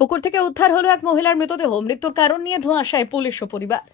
পুকুর থেকে উদ্ধার হলো এক মহিলার মৃতদেহ। মৃত্যুর কারণ নিয়ে ধোঁয়াশায় পুলিশ ও পরিবার।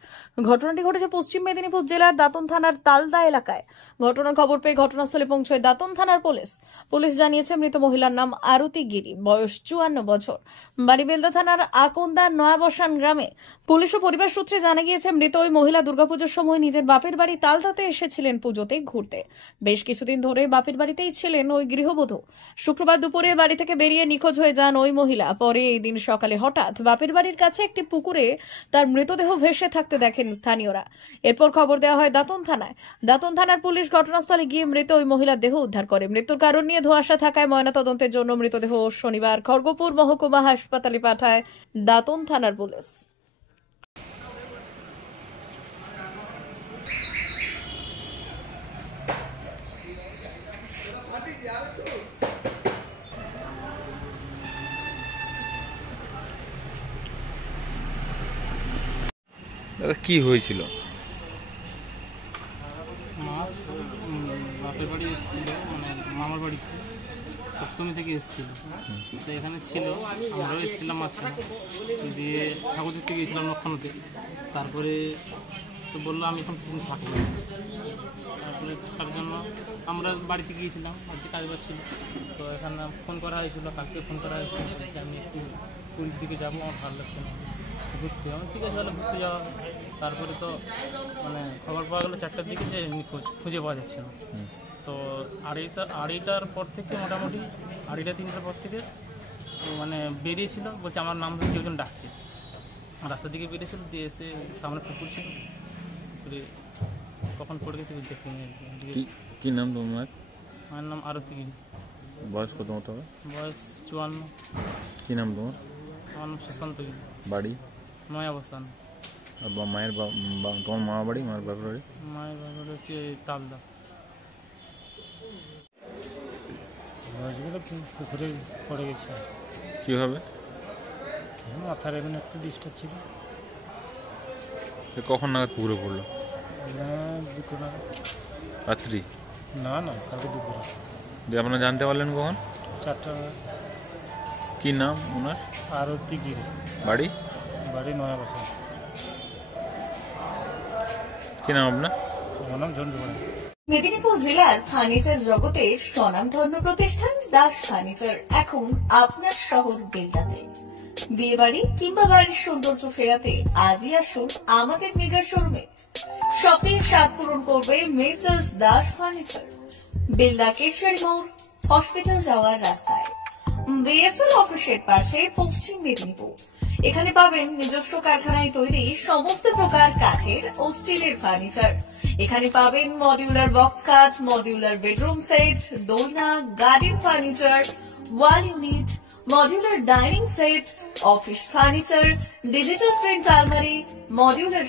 ঘটনাটি ঘটেছে পশ্চিম মেদিনীপুর জেলার দাঁতন থানার তালদা এলাকায়। ঘটনার খবর পেয়ে ঘটনাস্থলে পৌঁছয় দাঁতন থানার পুলিশ। পুলিশ জানিয়েছে মৃত মহিলার নাম আরতি গিরি, বয়স 54 বছর, বাড়ি বেলদা থানার আকন্দা নয়াবসান গ্রামে। পুলিশ ও পরিবার সূত্রে জানা গিয়েছে মৃত ওই মহিলা দুর্গাপুজোর সময় নিজের বাপের বাড়ি তালদাতে এসেছিলেন পুজোতে ঘুরতে। বেশ কিছুদিন ধরে বাপের বাড়িতেই ছিলেন ওই গৃহবধূ। শুক্রবার দুপুরে বাড়ি থেকে বেরিয়ে নিখোঁজ হয়ে যান ওই মহিলা। পরে এই দিন সকালে হঠাৎ বাপের বাড়ির কাছে একটি পুকুরে তার মৃতদেহ ভেসে থাকতে দেখেন স্থানীয়রা। এরপর খবর দেওয়া হয় দাঁতন থানায়। দাঁতন থানার পুলিশ ঘটনাস্থলে গিয়ে মৃত ওই মহিলার দেহ উদ্ধার করে। মৃত্যুর কারণ নিয়ে ধোঁয়াশা থাকায় ময়নাতদন্তের জন্য মৃতদেহ শনিবার খড়গপুর মহকুমা হাসপাতালে পাঠায় দাঁতন থানার পুলিশ। দাদা কি হয়েছিল? মাছ বাপের বাড়ি এসেছিল, মানে মামার বাড়িতে সপ্তমী থেকে এসেছিল। তো এখানে ছিল, আমরাও এসেছিলাম মাঝখানে দিয়ে ঠাকুর দেখতে গিয়েছিলাম লক্ষণতে। তারপরে তো বললো আমি এখন কিছুদিন থাকবো। তারপরে থাকার জন্য আমরা বাড়িতে গিয়েছিলাম, বাড়িতে কাজ ছিল। তো এখানে ফোন করা হয়েছিল, কালকে ফোন করা হয়েছিল যে আমি একটু পুরীর দিকে যাবো, আমার ভালো লাগছে না ঘুরতে। আমি ঠিক আছে, তাহলে ঘুরতে যাওয়া। তারপরে তো মানে খবর পাওয়া গেলো 4টার দিকে যে খুঁজে পাওয়া যাচ্ছে না। তো আড়াইটার পর থেকে মোটামুটি 2:30-3টার পর থেকে মানে বেরিয়েছিল, বলছে আমার নাম ধরে কেউজন ডাকছে। রাস্তার দিকে বেরিয়েছিল, দিয়ে এসে সামনে পুকুর ছিল, পুকুরে কখন পড়ে গেছে দেখিনি। কি নাম তোমার? আমার নাম আরতি গিরি। বয়স কত মতো হবে? বয়স 54। কি নাম তোমার? আমার নাম সুশান্ত গিরি। বাড়ি? নয়াবসান। আর মায়ের তোমার মামা বাড়ি, মায়ের বাপের বাড়ি? মায়ের বাড়ি হচ্ছে তালদা। পুকুরে পড়ে গেছে। কীভাবে? মাথার এখানে একটু ডিস্টার্ব ছিল। কখন নাগাদ পুকুরে পড়লো? দুটো নাগাদ। রাত্রি? না, কালকে দুপুরে। দিয়ে আপনারা জানতে পারলেন কখন? 4টা। কি নাম ওনার? আরতি গিরি। বাড়ি? বাড়ি নয়াবসান। কি নাম আপনার? আমার নাম ঝন্টু। মেদিনীপুর জেলার ফার্নিচার জগতের স্বনামধন্য প্রতিষ্ঠান দাস ফার্নিচার এখন আপনার শহর বেলদাতে। বিয়ে বাড়ি কিংবা বাড়ির সৌন্দর্য ফেরাতে আজই আসুন আমাদের মেগা শোরুমে। শপিং স্বাদ পূরণ করবে মেসার্স দাস ফার্নিচার, বেলদা কেশরী মোড়, হসপিটাল যাওয়ার রাস্তায়, বিএসএল অফিসের পাশে, পশ্চিম মেদিনীপুর। এখানে পাবেন নিজস্ব কারখানায় তৈরি সমস্ত প্রকার কাঠের ও স্টিলের ফার্নিচার। এখানে পাবেন modular box cot, modular bedroom set, দোলনা, garden furniture, wall unit, modular dining set, office furniture, digital print আলমারি, modular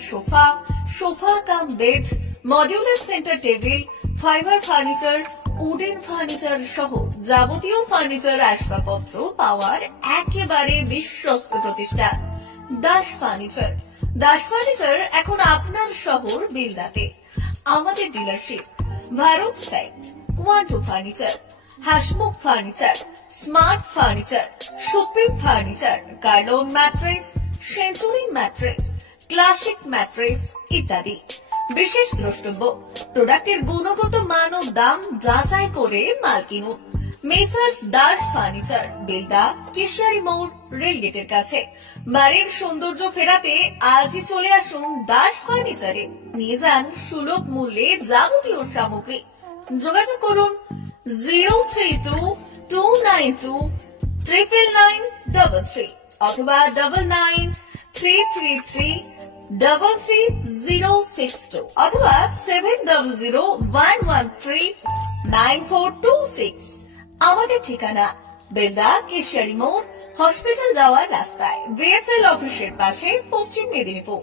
sofa cum bed, modular centre table, fibre furniture, wooden furniture সহ যাবতীয় ফার্নিচার আসবাবপত্র পাওয়ার একেবারে বিশ্বস্ত প্রতিষ্ঠান দাস ফার্নিচার। দাস ফার্নিচার এখন আপনার শহর বেলদাতে। আমাদের dealership Bharat side, Quanto furniture, Hasmukh furniture, smart furniture, shopping furniture, Kurlon mattress, century mattress, classic mattress ইত্যাদি। বিশেষ দ্রষ্টব্য, প্রোডাক্টের গুণগত মান ও দাম যাচাই করে মাল কিনুন। মেসার্স দাস ফার্নিচার, বেলদা কেশরী মোড়, রেলগেটের কাছে। বাড়ির সৌন্দর্য ফেরাতে আজই চলে আসুন দাস ফার্নিচারে। নিয়ে যান সুলভ মূল্যে যাবতীয় সামগ্রী। যোগাযোগ করুন 032-292-99933 অথবা 99-333-33062 অথবা 7001139426। আমাদের ঠিকানা বেলদা কেশরী মোড়, হসপিটাল যাওয়ার রাস্তায়, বিএসএল অফিসের পাশে, পশ্চিম মেদিনীপুর।